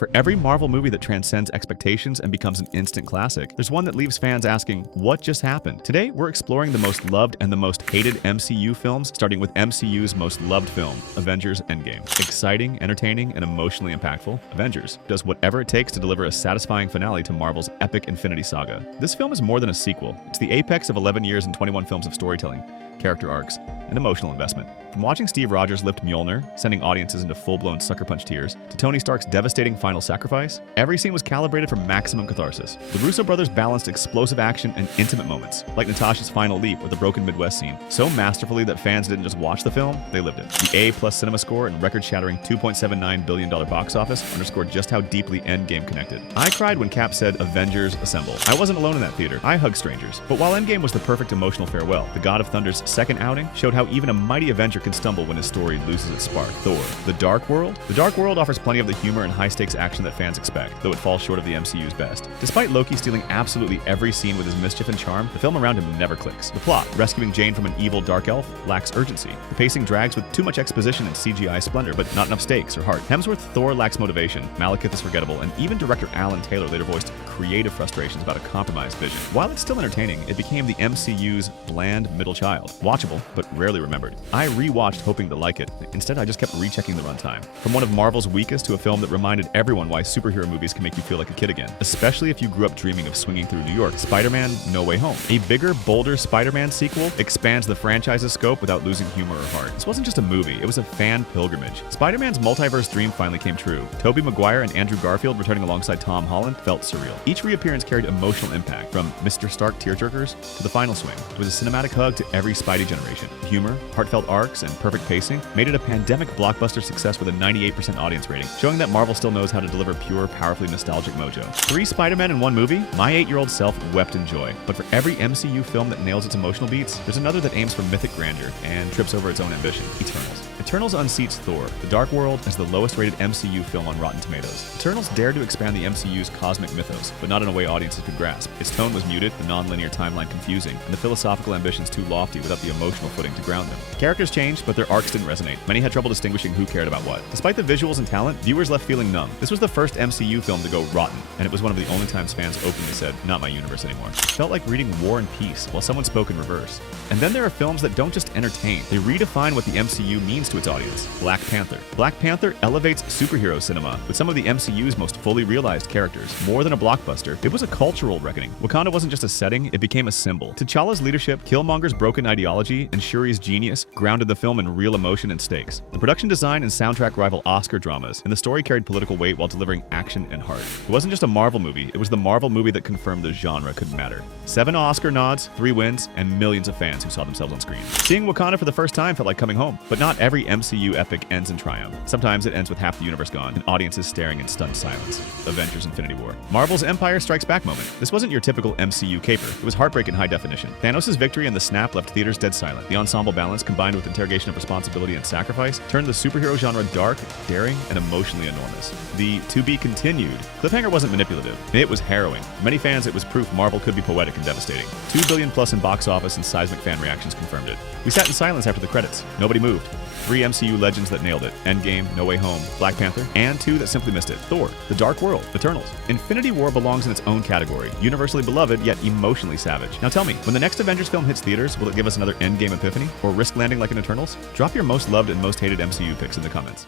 For every Marvel movie that transcends expectations and becomes an instant classic, there's one that leaves fans asking, what just happened? Today, we're exploring the most loved and the most hated MCU films, starting with MCU's most loved film, Avengers Endgame. Exciting, entertaining, and emotionally impactful, Avengers does whatever it takes to deliver a satisfying finale to Marvel's epic Infinity Saga. This film is more than a sequel. It's the apex of 11 years and 21 films of storytelling, character arcs, and emotional investment. From watching Steve Rogers lift Mjolnir, sending audiences into full-blown sucker punch tears, to Tony Stark's devastating final sacrifice, every scene was calibrated for maximum catharsis. The Russo brothers balanced explosive action and intimate moments, like Natasha's final leap or the broken Midwest scene, so masterfully that fans didn't just watch the film, they lived it. The A+ cinema score and record-shattering $2.79 billion box office underscored just how deeply Endgame connected. I cried when Cap said, "Avengers assemble." I wasn't alone in that theater. I hugged strangers. But while Endgame was the perfect emotional farewell, the God of Thunder's second outing showed how even a mighty Avenger can stumble when his story loses its spark. Thor, The Dark World? The Dark World offers plenty of the humor and high-stakes action that fans expect, though it falls short of the MCU's best. Despite Loki stealing absolutely every scene with his mischief and charm, the film around him never clicks. The plot, rescuing Jane from an evil dark elf, lacks urgency. The pacing drags with too much exposition and CGI splendor, but not enough stakes or heart. Hemsworth's Thor lacks motivation, Malekith is forgettable, and even director Alan Taylor later voiced creative frustrations about a compromised vision. While it's still entertaining, it became the MCU's bland middle child. Watchable, but rarely remembered. I rewatched hoping to like it. Instead, I just kept rechecking the runtime. From one of Marvel's weakest to a film that reminded everyone why superhero movies can make you feel like a kid again, especially if you grew up dreaming of swinging through New York. Spider-Man: No Way Home. A bigger, bolder Spider-Man sequel expands the franchise's scope without losing humor or heart. This wasn't just a movie, it was a fan pilgrimage. Spider-Man's multiverse dream finally came true. Tobey Maguire and Andrew Garfield returning alongside Tom Holland felt surreal. Each reappearance carried emotional impact, from Mr. Stark tearjerkers to the final swing. It was a cinematic hug to every Spidey generation. Humor, heartfelt arcs, and perfect pacing made it a pandemic blockbuster success with a 98% audience rating, showing that Marvel still knows how to deliver pure, powerfully nostalgic mojo. 3 Spider-Men in one movie? My 8-year-old self wept in joy. But for every MCU film that nails its emotional beats, there's another that aims for mythic grandeur and trips over its own ambition: Eternals. Eternals unseats Thor, The Dark World, as the lowest-rated MCU film on Rotten Tomatoes. Eternals dared to expand the MCU's cosmic mythos, but not in a way audiences could grasp. Its tone was muted, the non-linear timeline confusing, and the philosophical ambitions too lofty without the emotional footing to ground them. Characters changed, but their arcs didn't resonate. Many had trouble distinguishing who cared about what. Despite the visuals and talent, viewers left feeling numb. This was the first MCU film to go rotten, and it was one of the only times fans openly said, "Not my universe anymore." It felt like reading War and Peace while someone spoke in reverse. And then there are films that don't just entertain, they redefine what the MCU means to its audience. Black Panther. Black Panther elevates superhero cinema with some of the MCU's most fully realized characters. More than a blockbuster, it was a cultural reckoning. Wakanda wasn't just a setting, it became a symbol. T'Challa's leadership, Killmonger's broken ideology, and Shuri's genius grounded the film in real emotion and stakes. The production design and soundtrack rival Oscar dramas, and the story carried political weight while delivering action and heart. It wasn't just a Marvel movie, it was the Marvel movie that confirmed the genre could matter. 7 Oscar nods, 3 wins, and millions of fans who saw themselves on screen. Seeing Wakanda for the first time felt like coming home, but not every MCU epic ends in triumph. Sometimes it ends with half the universe gone, and audiences staring in stunned silence. Avengers: Infinity War. Marvel's Empire Strikes Back moment. This wasn't your typical MCU caper, it was heartbreak in high definition. Thanos' victory and the snap left theaters dead silent. The ensemble balance, combined with interrogation of responsibility and sacrifice, turned the superhero genre dark, daring, and emotionally enormous. The to be continued cliffhanger wasn't manipulative, it was harrowing. For many fans, it was proof Marvel could be poetic and devastating. $2 billion plus in box office and seismic fan reactions confirmed it. We sat in silence after the credits. Nobody moved. 3 MCU legends that nailed it: Endgame, No Way Home, Black Panther, and 2 that simply missed it: Thor, The Dark World, Eternals. Infinity War belongs in its own category, universally beloved yet emotionally savage. Now tell me, when the next Avengers film hits theaters, will it give us another Endgame epiphany, or risk landing like in Eternals? Drop your most loved and most hated MCU picks in the comments.